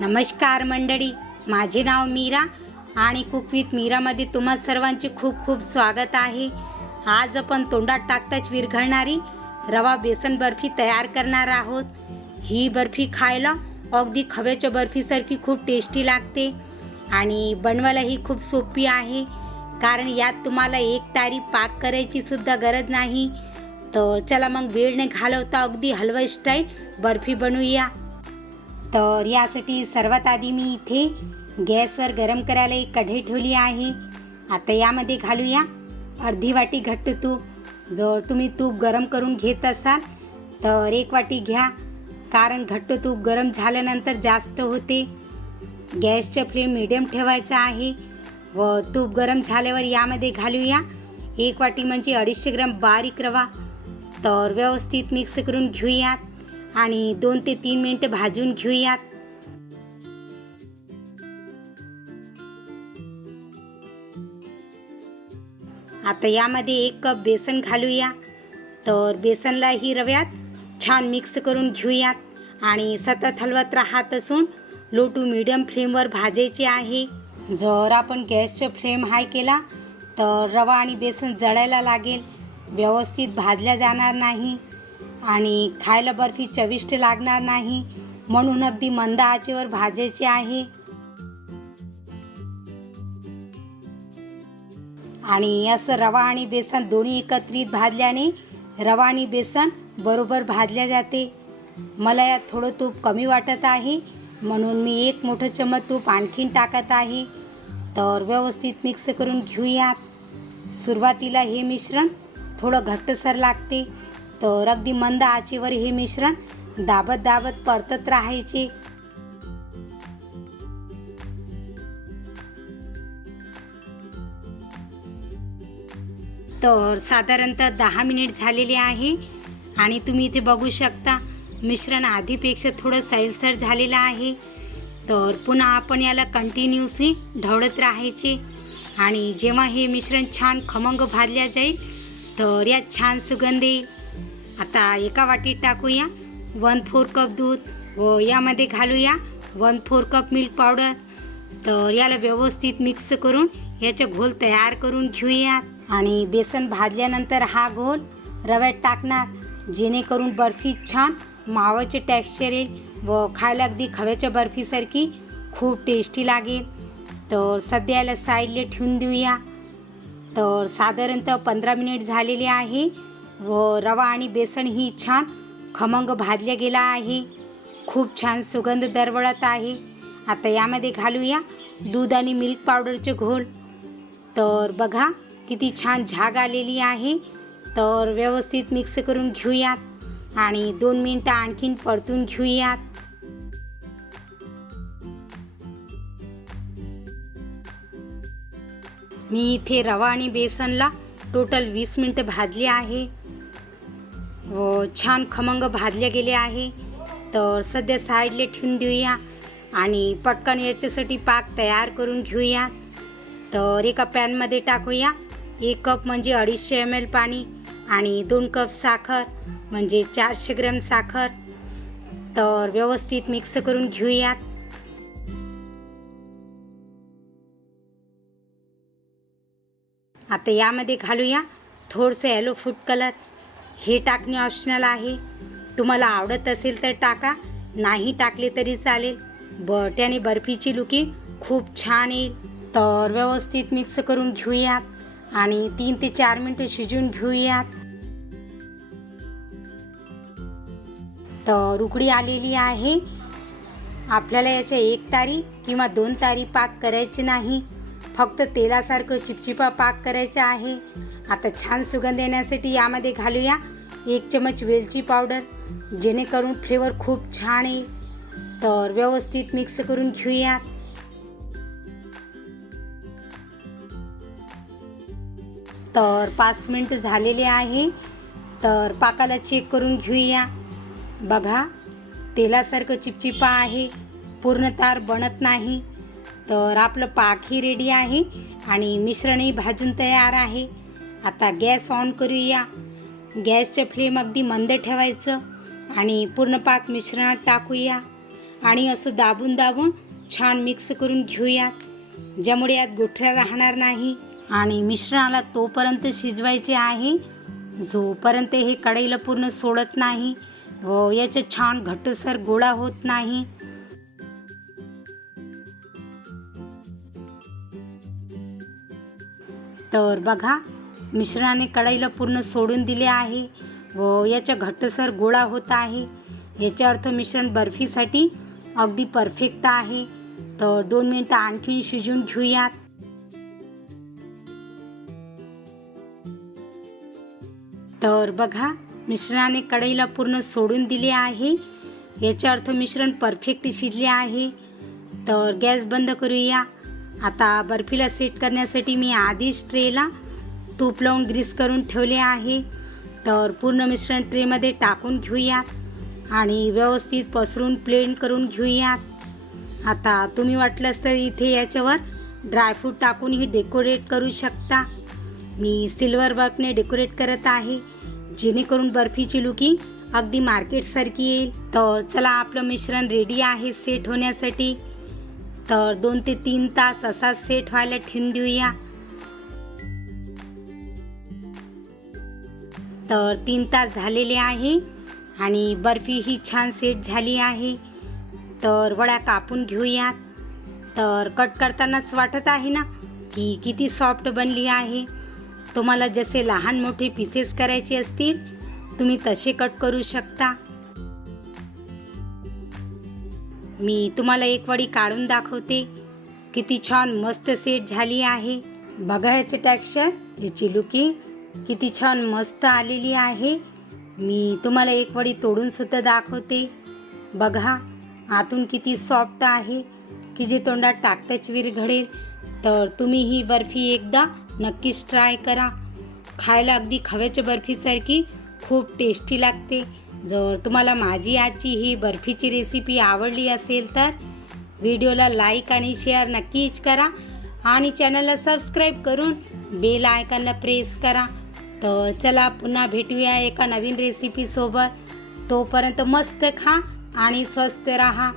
नमस्कार मंडळी. माझे नाव मीरा आणि कुक विथ मीरामध्ये तुम्हा सर्वांचे खूप खूप स्वागत आहे. आज आपण तोंडात टाकताच विरघळणारी रवा बेसन बर्फी तयार करणार आहोत. ही बर्फी खायला अगदी खव्याच्या बर्फीसारखी खूप टेस्टी लागते आणि बनवायलाही खूप सोपी आहे. कारण यात तुम्हाला एक तारी पाक करायची सुद्धा गरज नाही. तर चला मग वेळ न घालवता अगदी हलवा स्टाईल बर्फी बनवूया. तर यासाठी सर्वात आधी मी इथे गॅसवर गरम करायला एक कढई ठेवली आहे. आता यामध्ये घालूया. अर्धी वाटी घट्ट तूप. जर तुम्ही तूप गरम करून घेत असाल तर एक वाटी घ्या. कारण घट्ट तूप गरम झाल्यानंतर जास्त होते. गॅसचा फ्लेम मिडियम ठेवायचा आहे. व तूप गरम झाल्यावर यामध्ये घालूया. एक वाटी म्हणजे अडीचशे ग्राम बारीक रवा. तर व्यवस्थित मिक्स करून घेऊयात. आणि दोन ते तीन मिनटं भाजून घेऊयात. आता यामध्ये एक कप बेसन घालूया. तर बेसनला ही रव्यात छान मिक्स करून घेऊयात. आणि सतत हलवत राहत असून लो टू मिडियम फ्लेमवर भाजायचे आहे. जर आपण गॅसचा फ्लेम हाय केला तर रवा आणि बेसन जळायला लागेल. व्यवस्थित भाजल्या जाणार नाही. आणि खायला बर्फी चविष्ट लागणार नाही. म्हणून अगदी मंद आचेवर भाजायचे आहे. आणि असं रवा आणि बेसन दोन्ही एकत्रित भाजल्याने रवा आणि बेसन बरोबर भाजल्या जाते. मला यात थोडं तूप कमी वाटत आहे. म्हणून मी एक मोठं चमच तूप आणखीन टाकत आहे. तर व्यवस्थित मिक्स करून घेऊयात. सुरुवातीला हे मिश्रण थोडं घट्टसर लागते. तर अगदी मंद आचेवर हे मिश्रण दाबत दाबत परतत राहायचे. तर साधारणतः दहा मिनिट झालेले आहे आणि तुम्ही इथे बघू शकता मिश्रण आधीपेक्षा थोडं सैलसर झालेलं आहे. तर पुन्हा आपण याला कंटिन्युअसली ढवळत राहायचे. आणि जेव्हा हे मिश्रण छान खमंग भाजल्या जाईल तर यात छान सुगंध येईल. आता एका वाटीत टाकूया. वन फोर कप दूध व यामध्ये घालूया. One four cup milk powder. तर याला व्यवस्थित मिक्स करून याचा घोल तयार करून घेऊयात आणि बेसन भाजल्यानंतर हा घोल रव्यात टाकणार. जेणेकरून बर्फी छान मावाचे टेक्स्चर येईल व खायला अगदी खव्याच्या बर्फीसारखी खूप टेस्टी लागेल. तर सध्याला साईडला ठेवून देऊया. तर साधारणतः पंधरा मिनिट झालेले आहे. व रवा आणि बेसन ही छान खमंग भाजल्या गेला आहे. खूप छान सुगंध दरवळत आहे. आता यामध्ये घालूया दूध आणि मिल्क पावडरचे घोल. तर बघा किती छान झाग आलेली आहे. तर व्यवस्थित मिक्स करून घेऊयात आणि दोन मिनटं आणखीन परतून घेऊयात. मी इथे रवा आणि बेसनला टोटल वीस मिनटं भाजली आहे. व छान खमंग भाजले गेले आहे. तर सध्या साईडला ठेवून देऊया आणि पटकन याच्यासाठी पाक तयार करून घेऊया. तर एका पॅनमध्ये टाकूया. एक कप म्हणजे अडीचशे एम एल पाणी आणि दोन कप साखर म्हणजे चारशे ग्रॅम साखर. तर व्यवस्थित मिक्स करून घेऊयात. आता यामध्ये घालूया थोडंसं येलो फूड कलर हे टाकणे ऑप्शनल आहे. तुम्हाला आवडत असेल तर टाका नाही टाकले तरी चालेल. बट त्याने बर्फीची लुकी खूप छान येईल. तर व्यवस्थित मिक्स करून घेऊयात आणि तीन ते चार मिनटं शिजवून घेऊयात. तर उकडी आलेली आहे. आपल्याला याच्या एक तारी किंवा दोन तारी पाक करायचे नाही. फक्त तेलासारखं चिपचिपा पाक करायचा आहे. आता छान सुगंध येण्यासाठी यामध्ये घालूया. एक चमच वेलची पावडर जेणेकरून फ्लेवर खूप छान येईल. तर व्यवस्थित मिक्स करून घेऊयात. तर पाच मिनटं झालेले आहे. तर पाकाला चेक करून घेऊया. बघा तेलासारखं चिपचिपा आहे. पूर्ण तार बनत नाही. तर आपलं पाकही रेडी आहे आणि मिश्रणही भाजून तयार आहे. आता गॅस ऑन करूया. गॅसचं फ्लेम अगदी मंद ठेवायचं आणि पूर्ण पाक मिश्रणात टाकूया. आणि असं दाबून दाबून छान मिक्स करून घेऊयात ज्यामुळे यात गोठऱ्या राहणार नाही. आणि मिश्रणाला तोपर्यंत शिजवायचे आहे. जोपर्यंत हे कढईला पूर्ण सोडत नाही व याचे छान घट्टसर गोळा होत नाही. तर बघा मिश्रणाने कढईला पूर्ण सोडून दिले आहे व याच्या घट्टसर गोळा होत आहे. याचा अर्थ मिश्रण बर्फीसाठी अगदी परफेक्ट आहे. तर दोन मिनटं आणखीन शिजून घेऊयात. तर बघा मिश्रणाने कढईला पूर्ण सोडून दिले आहे. याचा अर्थ मिश्रण परफेक्ट शिजले आहे. तर गॅस बंद करूया. आता बर्फीला सेट करण्यासाठी मी आधीच ट्रेला तूप लावून ग्रीस करून ठेवले आहे. तर पूर्ण मिश्रण ट्रेमध्ये टाकून घेऊयात आणि व्यवस्थित पसरून प्लेन करून घेऊयात आता तुम्ही वाटलंच तर इथे याच्यावर ड्रायफ्रूट टाकूनही डेकोरेट करू शकता. मी सिल्वर वर्कने डेकोरेट करत आहे जेणेकरून बर्फीची लुकिंग अगदी मार्केटसारखी येईल. तर चला आपलं मिश्रण रेडी आहे सेट होण्यासाठी. तर दोन ते तीन तास असा सेट व्हायला ठेवून देऊया. तर तीन तास झालेले आहे आणि बर्फी ही छान सेट झाली आहे. तर वड्या कापून घेऊयात. तर कट करतानाच वाटत आहे ना की किती सॉफ्ट बनली आहे. तुम्हाला जसे लहान मोठे पीसेस करायचे असतील तुम्ही तसे कट करू शकता. मी तुम्हाला एक वडी काढून दाखवते. किती छान मस्त सेट झाली आहे. बघा ह्याचे टेक्स्चर याची लुकिंग किती छान मस्त आलेली आहे. मी तुम्हाला एक वडी तोडून सुद्धा दाखवते. बघा आतून किती सॉफ्ट आहे की जे तोंडात टाकताच विरघडेल तर तुम्ही ही बर्फी एकदा नक्कीच ट्राय करा. खायला अगदी खव्याच्या बर्फीसारखी खूप टेस्टी लागते. जर तुम्हाला माझी आजची ही बर्फीची रेसिपी आवडली असेल तर व्हिडिओला लाईक आणि शेअर नक्कीच करा. आणि चॅनलला सबस्क्राईब करून बेल आयकॉनला प्रेस करा. तर चला पुन्हा भेटूया एका नवीन रेसिपीसोबत तोपर्यंत मस्त खा आणि स्वस्त राहा.